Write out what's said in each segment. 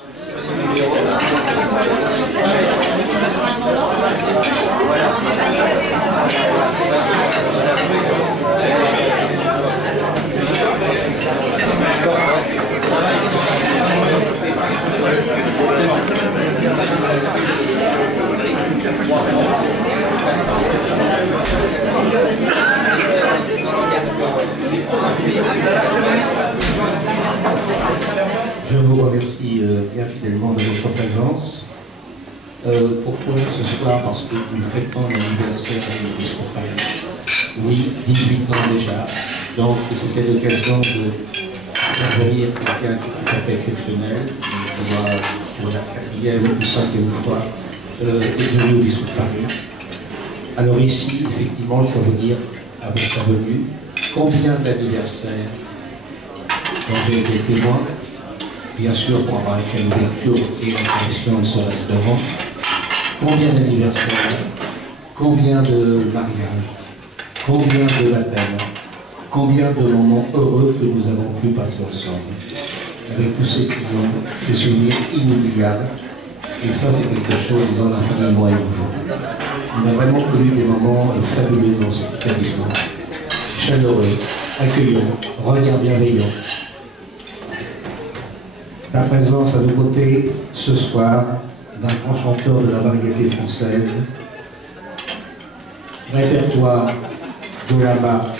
Je vous remercie bien fidèlement de votre présence. Pourquoi ce soir? Parce que nous fêtons l'anniversaire de l'Église Paris. Oui, 18 ans déjà. Donc c'était l'occasion de faire venir quelqu'un qui est tout à fait exceptionnel, qui doit, pour la 4e ou 5e fois, est venu au Bistrot de Paris. Alors ici, effectivement, je dois vous dire, avec sa venue, combien d'anniversaires dont j'ai été témoin, bien sûr pour avoir été l'ouverture et la création de ce restaurant, combien d'anniversaires, combien de mariages, combien de baptêmes, combien de moments heureux que nous avons pu passer ensemble, avec tous ces clients, ces souvenirs inoubliables. Et ça, c'est quelque chose, disons, la famille, moi et vous. On a vraiment connu des moments fabuleux dans cet établissement, chaleureux, accueillants, regard bienveillant. La présence à nos côtés ce soir d'un grand chanteur de la variété française, répertoire de là-bas,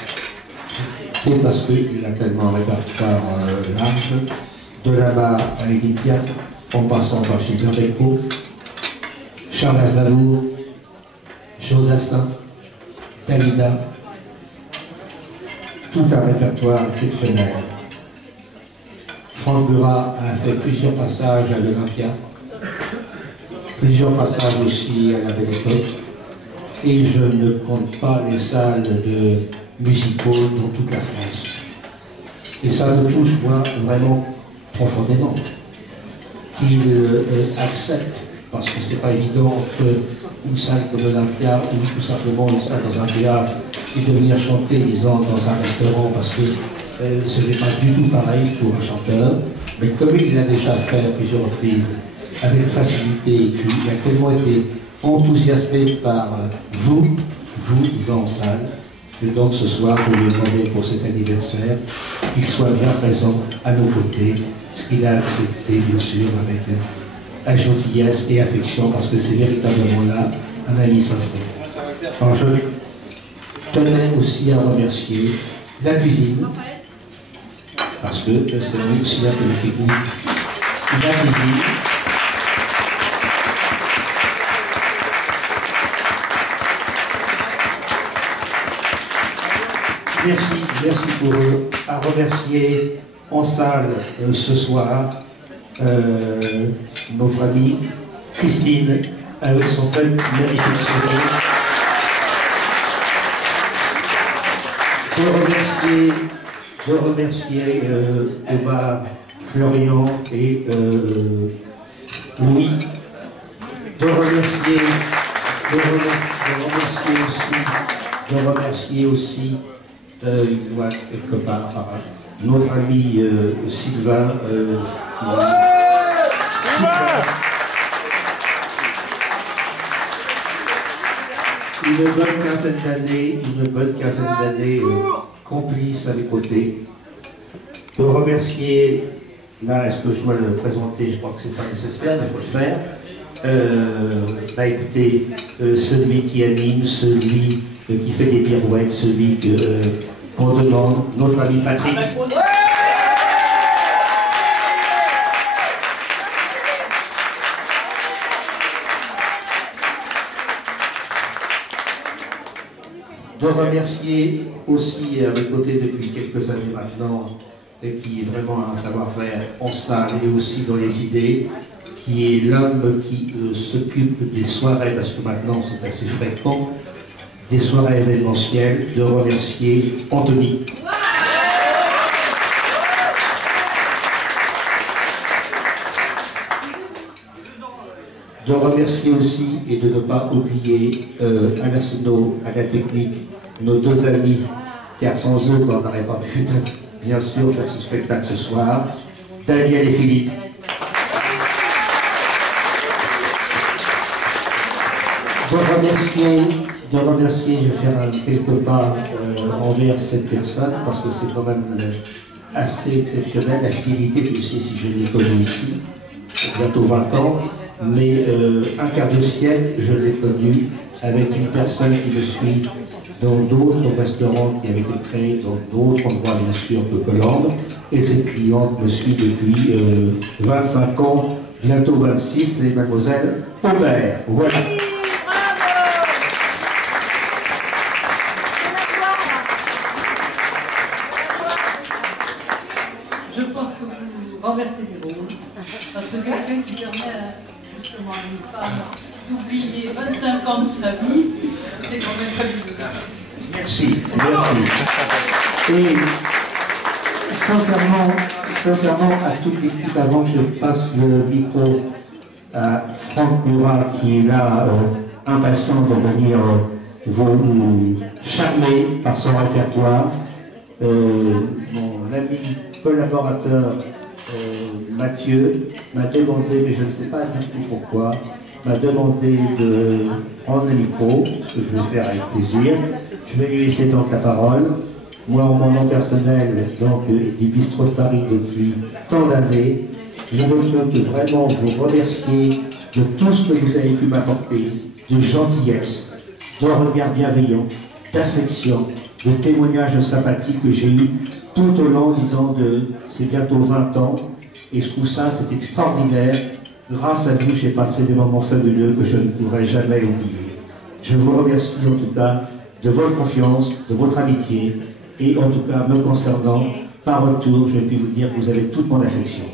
c'est parce qu'il a tellement un répertoire large, de là-bas à Edith Piaf, en passant par Gilbert Bécaud, Charles Aznavour, Jodassin, Dalida, tout un répertoire exceptionnel. Franck Murat a fait plusieurs passages à l'Olympia, plusieurs passages aussi à la Belle Époque, et je ne compte pas les salles de musicaux dans toute la France. Et ça me touche, moi, vraiment profondément. Qu'il accepte, parce que c'est pas évident qu'une salle comme l'Olympia ou tout simplement une salle dans un théâtre et de venir chanter, disons, dans un restaurant, parce que ce n'est pas du tout pareil pour un chanteur, mais comme il l'a déjà fait à plusieurs reprises, avec facilité, et puis il a tellement été enthousiasmé par vous, disons, en salle, que donc ce soir, je lui ai demandé pour cet anniversaire qu'il soit bien présent à nos côtés, ce qu'il a accepté, bien sûr, avec gentillesse et affection, parce que c'est véritablement là un ami sincère. Alors je tenais aussi à remercier la cuisine, parce que c'est aussi un peu la technique. La cuisine. Merci pour eux. À remercier en salle ce soir notre amie Christine avec son tel magnifique sourire. Je remercier Thomas, Florian et Louis. De remercier aussi il doit être quelque part notre ami Sylvain. Une bonne quinzaine d'années complice à mes côtés. De remercier, là, est-ce que je dois le présenter? Je crois que c'est pas nécessaire, mais il faut le faire. Écoutez, celui qui anime, celui qui fait des pirouettes, celui qu'on demande, notre ami Patrick. De remercier aussi à mes côtés depuis quelques années maintenant, qui est vraiment un savoir-faire en salle et aussi dans les idées, qui est l'homme qui s'occupe des soirées, parce que maintenant c'est assez fréquent, des soirées événementielles, de remercier Anthony. De remercier aussi et de ne pas oublier à la sono, à la technique, nos deux amis, car sans eux, on n'aurait pas pu, bien sûr, faire ce spectacle ce soir, Daniel et Philippe. remercier, je vais faire quelques pas envers cette personne, parce que c'est quand même assez exceptionnel, la fidélité, tu sais, si je l'ai connue ici, bientôt 20 ans, mais un quart de siècle, je l'ai connu avec une personne qui me suit dans d'autres restaurants qui avaient été créés dans d'autres endroits, bien sûr, que Colombes, et cette cliente me suit depuis 25 ans, bientôt 26, les mademoiselles Aubert. Voilà. Je pense que vous renversez les rôles, parce que quelqu'un qui permet justement à une femme d'oublier 25 ans de sa vie, c'est quand même fabuleux. Merci, merci. Et sincèrement, à toute l'équipe, avant que je passe le micro à Franck Murat, qui est là, impatient de venir vous charmer par son répertoire, mon ami collaborateur Mathieu m'a demandé, mais je ne sais pas du tout pourquoi, m'a demandé de prendre le micro, ce que je vais faire avec plaisir. Je vais lui laisser donc la parole. Moi, en mon nom personnel, donc du Bistrot de Paris depuis tant d'années, je veux vraiment vous remercier de tout ce que vous avez pu m'apporter, de gentillesse, de regard bienveillant, d'affection, de témoignages de sympathie que j'ai eu tout au long, disons, de ces bientôt 20 ans. Et je trouve ça, c'est extraordinaire. Grâce à vous, j'ai passé des moments fabuleux que je ne pourrai jamais oublier. Je vous remercie en tout cas de votre confiance, de votre amitié, et en tout cas, me concernant, par retour, je puis vous dire que vous avez toute mon affection.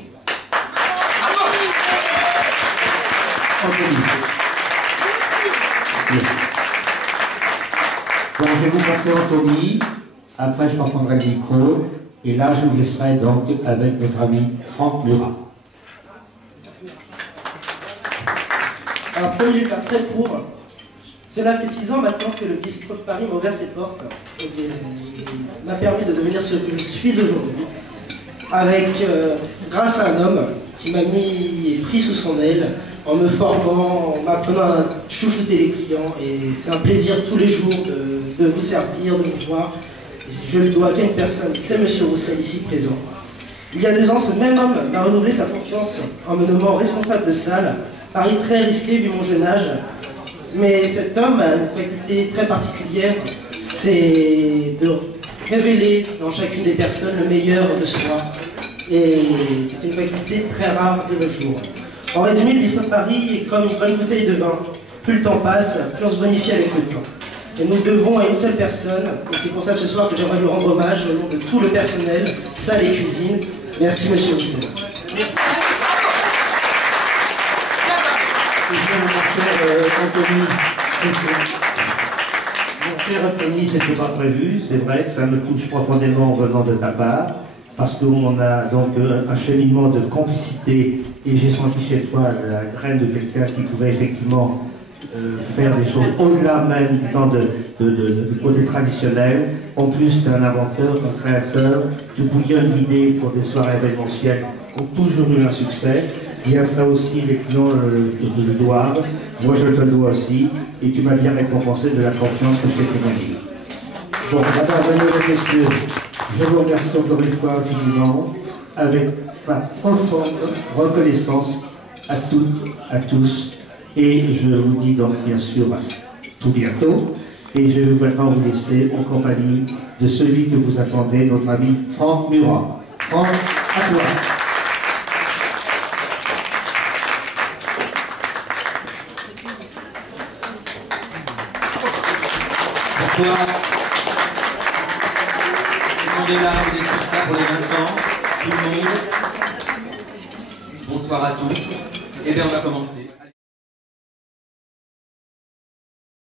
Donc, je vais vous passer Anthony, après je reprendrai le micro, et là, je vous laisserai donc avec notre ami Franck Murat. Alors, pour lui faire très court, cela fait 6 ans maintenant que le Bistrot de Paris m'a ouvert ses portes et m'a permis de devenir ce que je suis aujourd'hui, grâce à un homme qui m'a mis et pris sous son aile, en me formant, en m'apprenant à chouchouter les clients, et c'est un plaisir tous les jours de vous servir, de vous voir. Je le dois qu'à une personne, c'est M. Roussel ici présent. Il y a 2 ans, ce même homme m'a renouvelé sa confiance en me nommant responsable de salle. Pari très risqué vu mon jeune âge, mais cet homme a une faculté très particulière, c'est de révéler dans chacune des personnes le meilleur de soi, et c'est une faculté très rare de nos jours. En résumé, le Bistrot de Paris est comme une bonne bouteille de vin, plus le temps passe, plus on se bonifie avec le temps. Et nous devons à une seule personne, et c'est pour ça ce soir que j'aimerais lui rendre hommage au nom de tout le personnel, salle et cuisine. Merci Monsieur Roussel. Merci. Mon cher Anthony, c'était pas prévu, c'est vrai que ça me touche profondément en venant de ta part, parce qu'on a donc un cheminement de complicité, et j'ai senti chez toi la graine de quelqu'un qui pouvait effectivement faire des choses au-delà même du côté traditionnel. En plus, tu es un inventeur, un créateur, tu bouillonnes d'idées pour des soirées événementielles qui ont toujours eu un succès. Il y a ça aussi, les clients te le doivent, moi je te le dois aussi, et tu m'as bien récompensé de la confiance que je t'ai témoignée. Bon, madame, mesdames et messieurs, je vous remercie encore une fois infiniment, avec ma profonde reconnaissance à toutes, à tous, et je vous dis donc bien sûr à tout bientôt, et je vais maintenant vous laisser en compagnie de celui que vous attendez, notre ami Franck Murat. Franck, à toi. Bonsoir. Tout le monde est là, vous êtes tous là pour les 20 ans. Tout le monde. Bonsoir à tous. Et bien on va commencer.